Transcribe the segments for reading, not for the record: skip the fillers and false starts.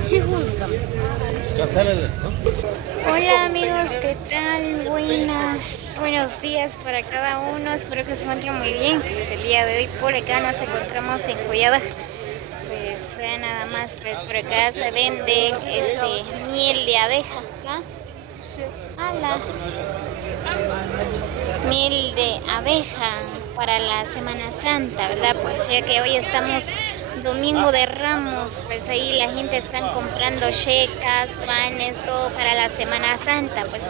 Segundo. Hola amigos, ¿qué tal? Buenos días para cada uno. Espero que se encuentren muy bien. Pues el día de hoy por acá nos encontramos en Cuyabaj. Pues vean nada más, pues por acá se venden miel de abeja, ¿no? Ala. Miel de abeja para la Semana Santa, ¿verdad? Pues ya que hoy estamos Domingo de Ramos, pues ahí la gente está comprando checas, panes, todo para la Semana Santa. Pues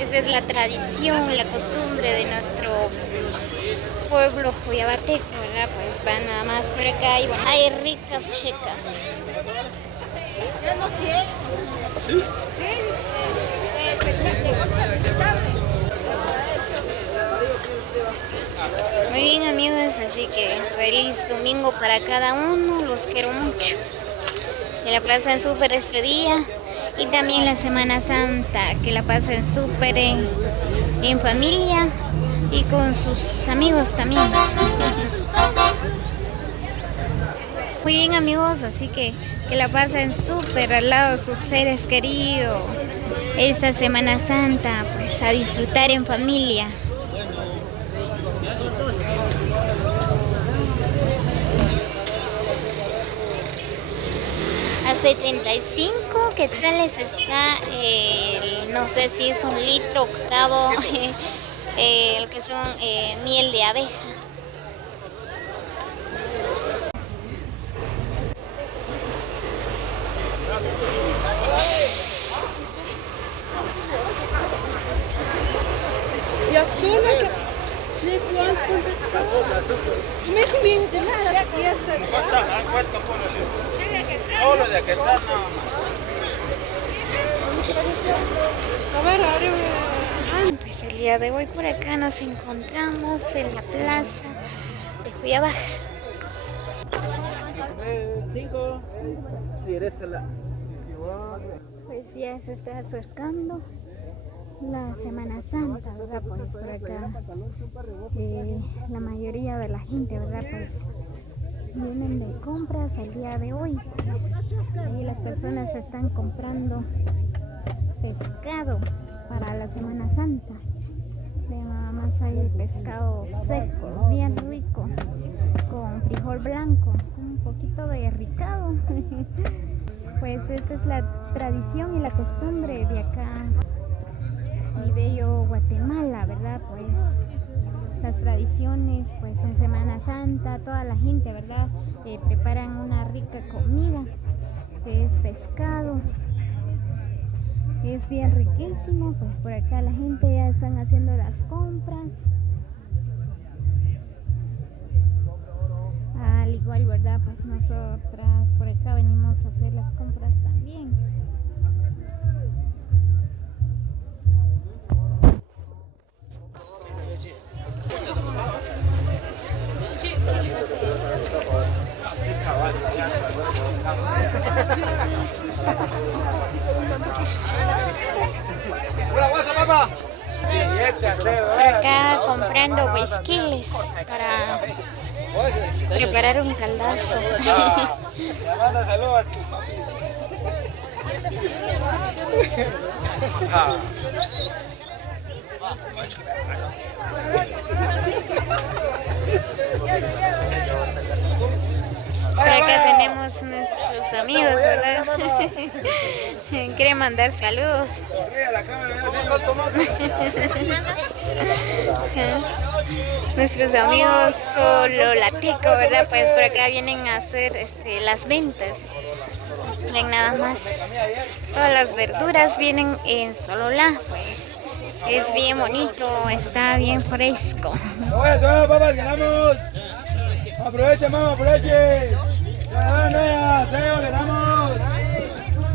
esta es la tradición, la costumbre de nuestro pueblo cuyabateco, ¿verdad? Pues van nada más por acá y bueno, hay ricas checas. Muy bien amigos, así que feliz domingo para cada uno, los quiero mucho. Que la pasen súper este día y también la Semana Santa, que la pasen súper en familia y con sus amigos también. Muy bien amigos, así que la pasen súper al lado de sus seres queridos esta Semana Santa, pues a disfrutar en familia. A 75 quetzales está, no sé si es un litro octavo, lo que son miel de abeja. Pues el día de hoy por acá nos encontramos en la plaza de Cuyabaj. Pues ya se está acercando la Semana Santa, ¿verdad? Pues por acá la mayoría de la gente, ¿verdad? Pues vienen de compras el día de hoy. Ahí las personas están comprando pescado para la Semana Santa. Nada más hay pescado seco, bien rico, con frijol blanco, un poquito de ricado. Pues esta es la tradición y la costumbre de acá, mi bello Guatemala, ¿verdad? Pues las tradiciones, pues en Semana Santa, toda la gente, ¿verdad? Preparan una rica comida, que es pescado. Es bien riquísimo, pues por acá la gente ya están haciendo las compras. Al igual, ¿verdad? Pues nosotras por acá venimos a hacer las compras también. Por acá comprando whiskiles para preparar un caldazo. Por acá tenemos nuestros amigos, ¿verdad? Quieren mandar saludos. Nuestros amigos sololateco, ¿verdad? Pues por acá vienen a hacer las ventas. Ven nada más. Todas las verduras vienen en Sololá, pues. Es bien bonito, está bien fresco. Aproveche, mamá, aproveche. Ganamos.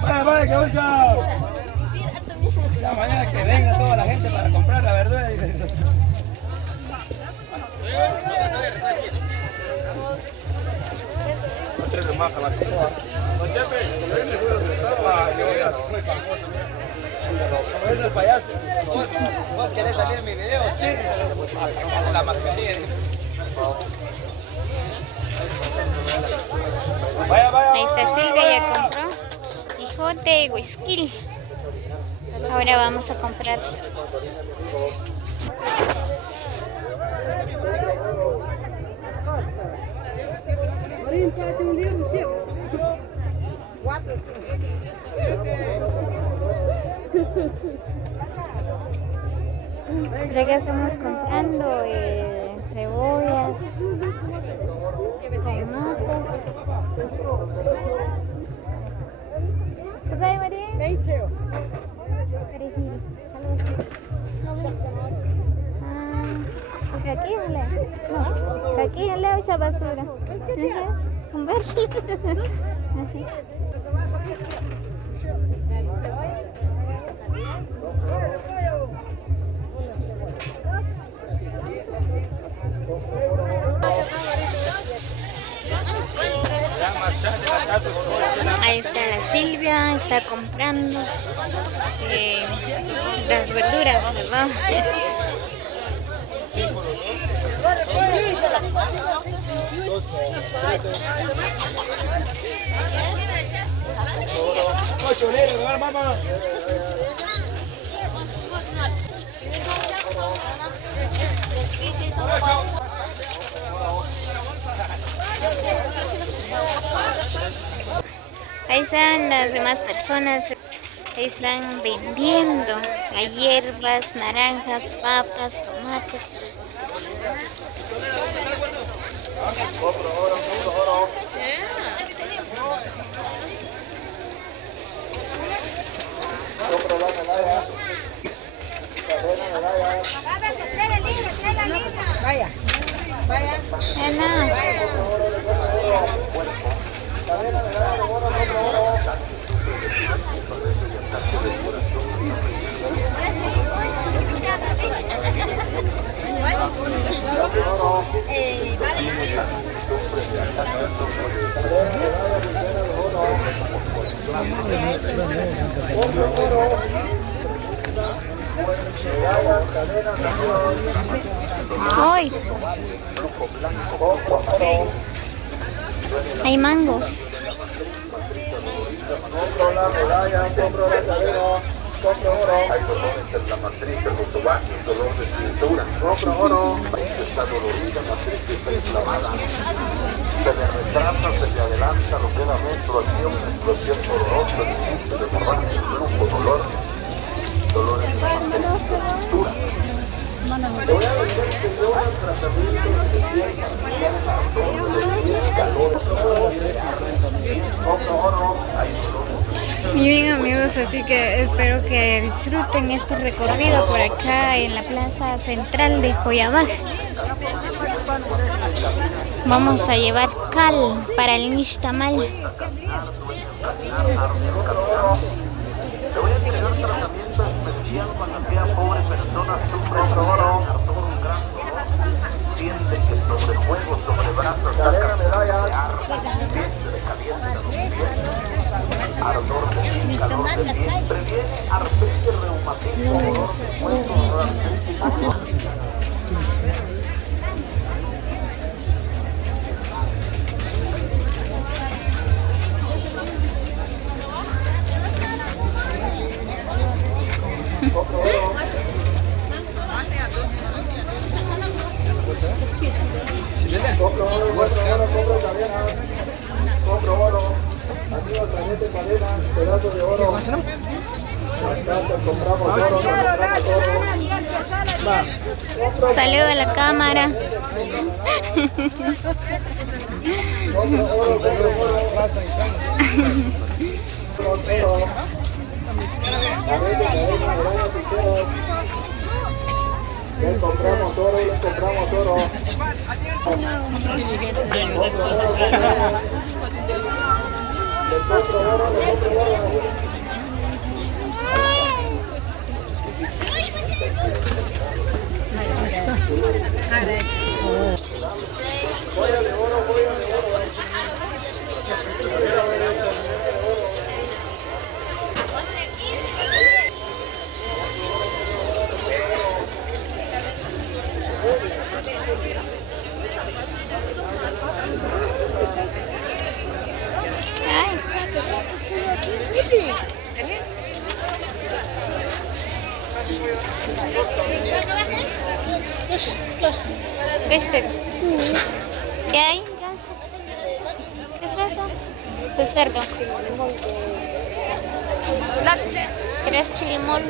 Vaya, que gusta. Ya mañana que venga toda la gente para comprar la verdura. Es el payaso. ¿Vos querés salir en mi video? Sí. La mascarilla. Ahí está Silvia, ya compró. Jote, whisky. Ahora vamos a comprar. Creo que estamos comprando cebollas, tomates. ¿Se puede, María? Perejil, algo así. Porque aquí es leo. No, aquí es leo ya basura. Un ver. Ahí está la Silvia, está comprando las verduras, ¿verdad? Ahí están las demás personas, ahí están vendiendo hierbas, naranjas, papas, tomates. Vaya, vaya. Hoy hay mangos. Compro la medalla, compro la cadena, compro oro. Hay dolores en la matriz, el otobaco, dolor de cintura. Compro oro. Está dolorida, la matriz está inflamada. Se le retrasa, se le adelanta lo que es la menstruación, explosión dolorosa, difícil de hemorragia, flujo, dolor en la matriz de cintura. Te voy a decir que yo el tratamiento de piel calor. Compro oro. Hay dolor. Y bien, amigos, así que espero que disfruten este recorrido por acá en la plaza central de Joyabaj. Vamos a llevar cal para el nixtamal. Te voy a decir un tratamiento especial cuando aquella pobre persona sufre oro, un gran dolor, siente que sobre juego, sobre brazos, saca vientre caliente, ardor de calor de piel, previene artritis, reumatismo, dolor de hueso, dolor artrítico. Compro oro, amigos, traete cadena, pedazo de oro. Compramos oro, Saludo de la cámara. Les compramos oro, les compramos oro. Ay. ¿Viste? ¿Qué hay? ¿Qué es eso? De cerdo. ¿Querés chilimol?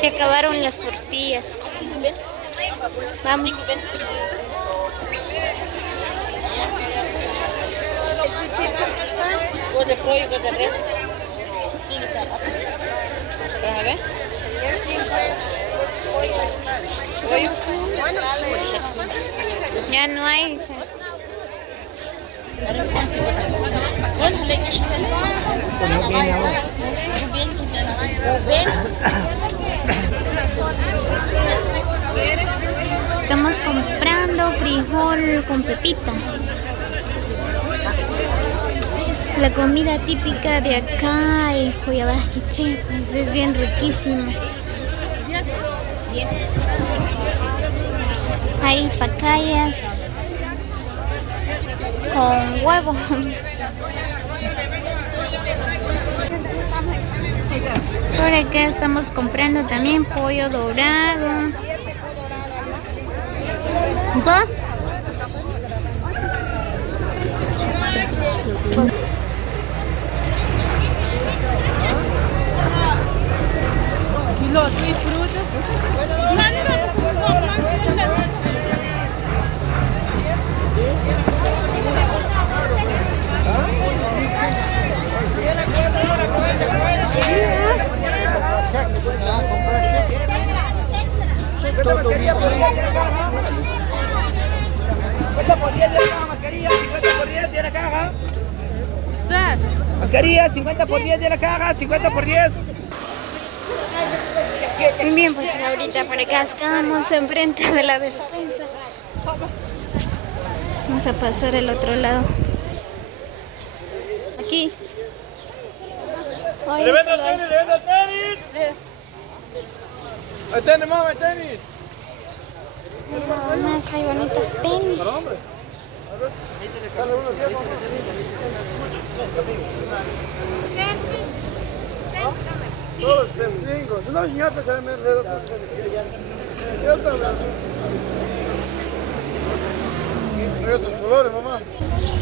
Se acabaron las tortillas. Vamos. O de pollo, o de res. A ver. Ya no hay. Estamos comprando frijol con pepita. La comida típica de acá, el Joyabajiche, pues es bien riquísimo. Hay pacayas con huevo. Por acá estamos comprando también pollo dorado. Mascarilla por 10 tiene caja. 50 por 10 tiene caja, mascarilla, 50 por 10 tiene caja. Mascarilla, 50 por 10 tiene caja, 50 por 10. Muy bien, pues ahorita por acá estamos enfrente de la despensa. Vamos a pasar al otro lado. Aquí. Ay, ¡Le vendo solo tenis! eso. ¡Le vendo tenis! ¡El tenis, mamá, el tenis! Nada más hay bonitos tenis. Todos 5. No, señor, se me colores, mamá.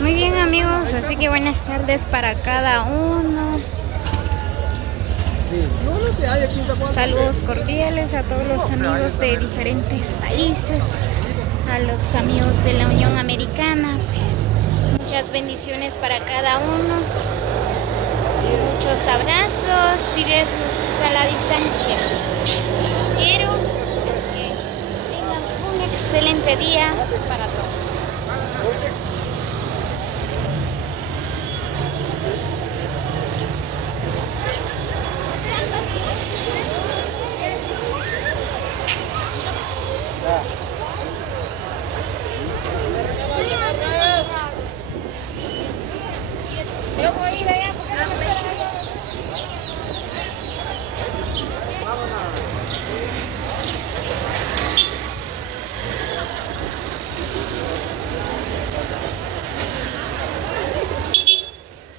Muy bien, amigos, así que buenas tardes para cada uno. Saludos cordiales a todos los amigos de diferentes países, a los amigos de la Unión Americana, pues muchas bendiciones para cada uno, muchos abrazos y besos a la distancia. Quiero que tengan un excelente día para todos.